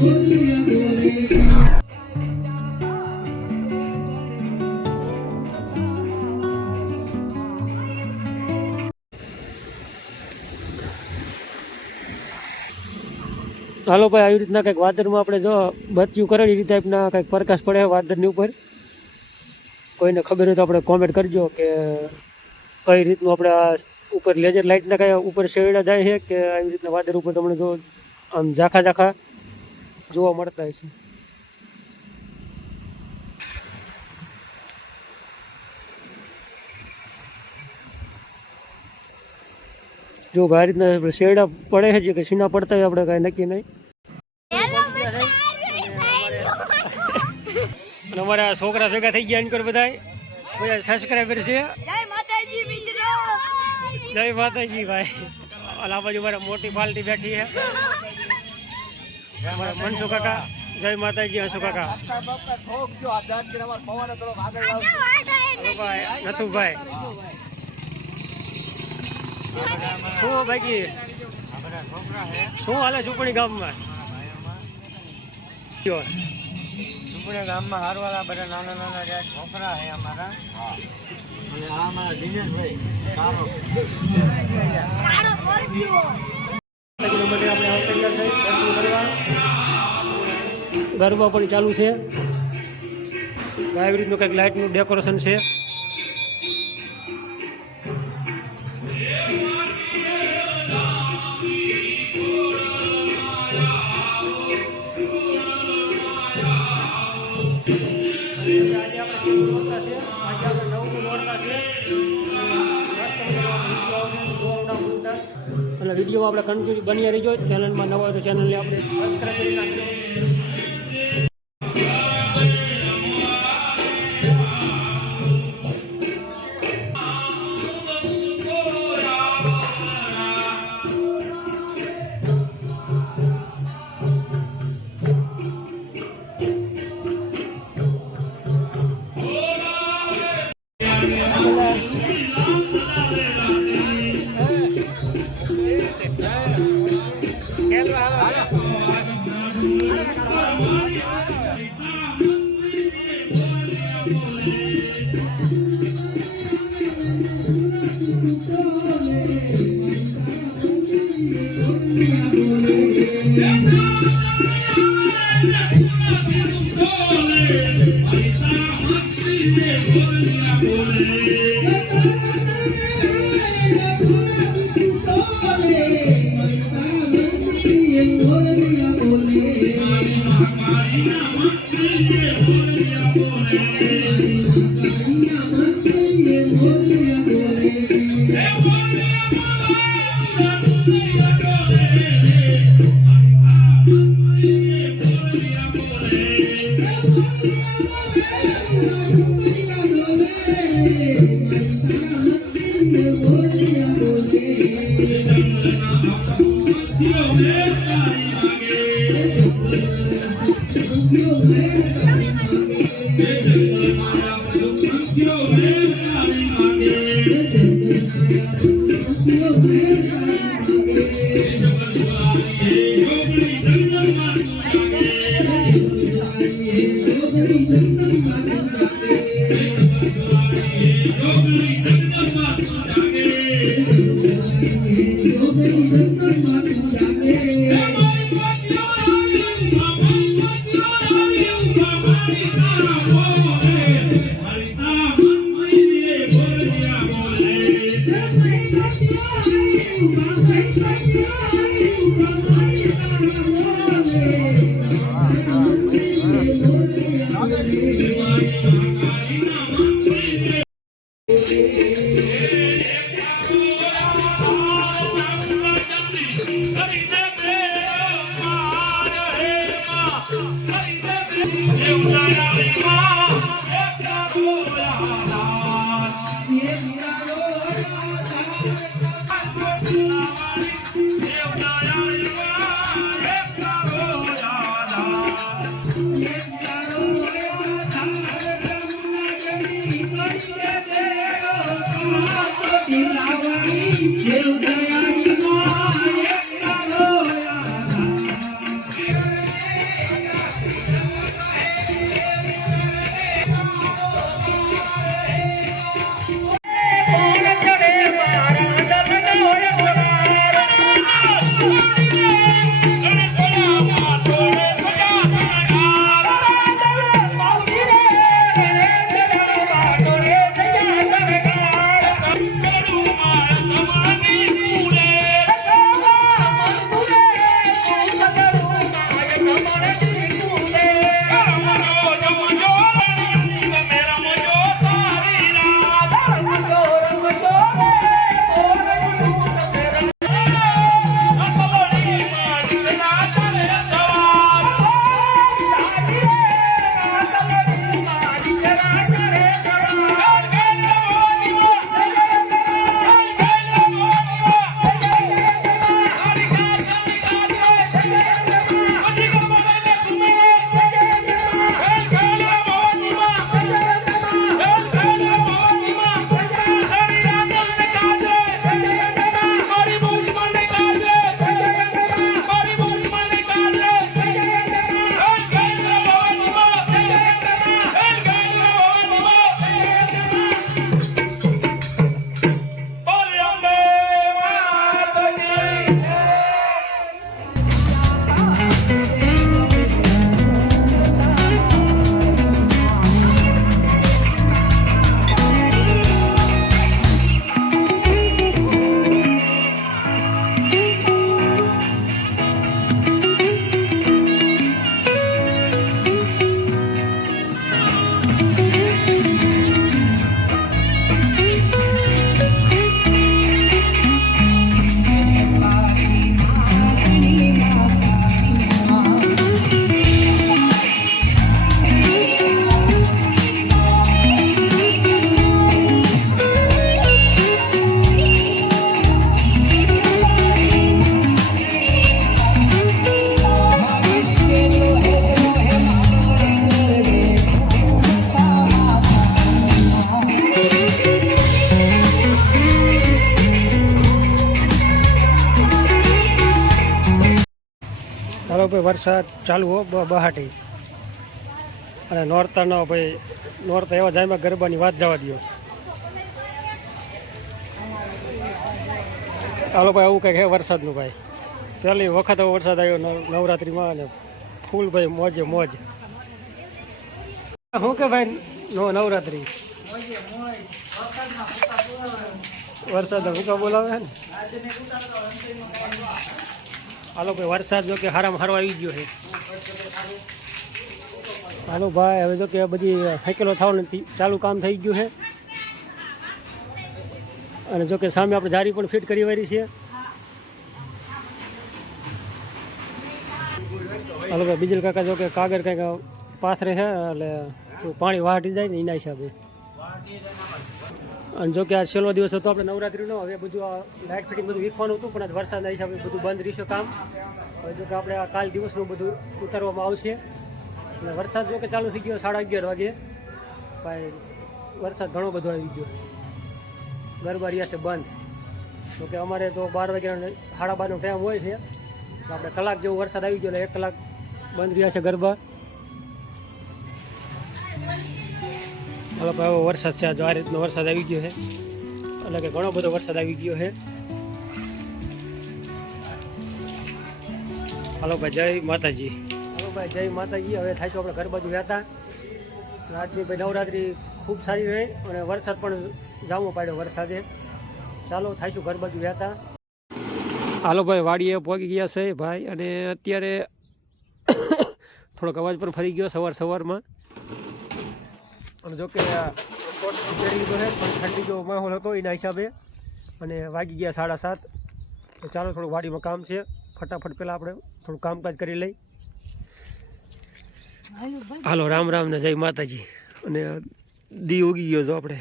હાલો ભાઈ, આવી રીતના કંઈક વાદળમાં આપણે જો બત્યું કરેલી રીતે ટાઈપના કંઈક પ્રકાશ પડે વાદળની ઉપર. કોઈને ખબર હોય તો આપણે કોમેન્ટ કરજો કે કઈ રીતનું આપણે આ ઉપર લેઝર લાઇટના કઈ ઉપર શેરડા જાય છે કે આવી રીતના વાદળ ઉપર તમને જો આમ ઝાખા ઝાખા જોવા મળતા હોય છે. જો આ રીતના શેરડા પડે છે કે સીના પડતા હોય આપણે કાંઈ નક્કી નહીં. અને અમારા છોકરા ભેગા થઈ ગયા એનકર બધા સબસ્ક્રાઈબર છે. જય માતાજી મિત્રો, જય માતાજી ભાઈ. અને આ બાજુ મારા મોટી પાલટી બેઠી છે અમારા મનસુ કાકા. જય માતાજી હસુ કાકા. નથુભાઈ શું બાકી શું હાલે સુપણી ગામમાં? સુપણી ગામમાં હારવાળા બધા નાના નાના જે છોકરા છે અમારા. દિનેશભાઈ ગરબા પણ ચાલુ છે. આવી રીતનું કંઈક લાઇટનું ડેકોરેશન છે. અને વિડીયોમાં આપણે કન્ટિન્યુ બની રહીજો. ચેનલમાં નવા હોય તો ચેનલને આપણે સબસ્ક્રાઈબ કરી નાખજો. ચાલો ભાઈ વરસાદ ચાલુ હો બહાટી અને નોરતાનો ભાઈ નોરતા એવા જાયમાં ગરબાની વાત જવા દો. ચાલો ભાઈ આવું કંઈક હે વરસાદનું ભાઈ. પહેલી વખત એવો વરસાદ આવ્યો નવરાત્રિમાં અને ફૂલ ભાઈ મોજે મોજ. શું કે ભાઈ નવરાત્રિ વરસાદ ભૂકા બોલાવે ને. હાલો ભાઈ વરસાદ જો કે હારામાં હારો આવી ગયો છે. હાલો ભાઈ હવે જો કે બધી ફેંકેલો થવાનું ચાલુ કામ થઈ ગયું છે અને જો કે સામે આપણે જારી પણ ફિટ કરી વાળી છે. હાલો ભાઈ બીજલ કાકા જો કે કાગળ કંઈક પાથરે છે એટલે પાણી વાટી જાય ને એના હિસાબે. અને જો કે આ છેલ્લો દિવસ હતો આપણે નવરાત્રિનો. હવે બધું આ લાઇટ ફિટિંગ બધું વીખવાનું હતું પણ વરસાદના હિસાબે બધું બંધ રહેશે કામ. હવે જો કે આપણે આ કાલ દિવસનું બધું ઉતારવામાં આવશે અને વરસાદ જો કે ચાલુ થઈ ગયો 11:30 વાગે. ભાઈ વરસાદ ઘણો બધો આવી ગયો. ગરબા રહ્યા છે બંધ. તો કે અમારે તો 12 વાગ્યાનો 12:30નો ટાઈમ હોય છે તો આપણે કલાક જેવો વરસાદ આવી ગયો એટલે 1 કલાક બંધ રહ્યા છે ગરબા. હાલો ભાઈ એવો વરસાદ છે. જો આ રીતનો વરસાદ આવી ગયો છે એટલે કે ઘણો બધો વરસાદ આવી ગયો છે. હાલો ભાઈ જય માતાજી. હાલો ભાઈ જય માતાજી. હવે થાય છે આપણે ઘર બાજુ વ્યાતા. આજની ભાઈ નવરાત્રિ ખૂબ સારી રહે અને વરસાદ પણ જામો પાડ્યો વરસાદે. ચાલો થાઈશું ઘર બાજુ વ્યાતા. હાલો ભાઈ વાડીએ પહોંચી ગયા છે ભાઈ અને અત્યારે થોડોક અવાજ પણ ફરી ગયો સવારમાં. અને જો કે કોટ પહેરી લીધો છે પણ ઠંડી જો માહોલ હતો એના હિસાબે અને વાગી ગયા 7:30. તો ચાલો થોડું વાડીમાં કામ છે ફટાફટ પહેલાં આપણે થોડું કામકાજ કરી લઈ. હાલો રામ રામ ને જય માતાજી. અને દી ઉગી ગયો છો આપણે.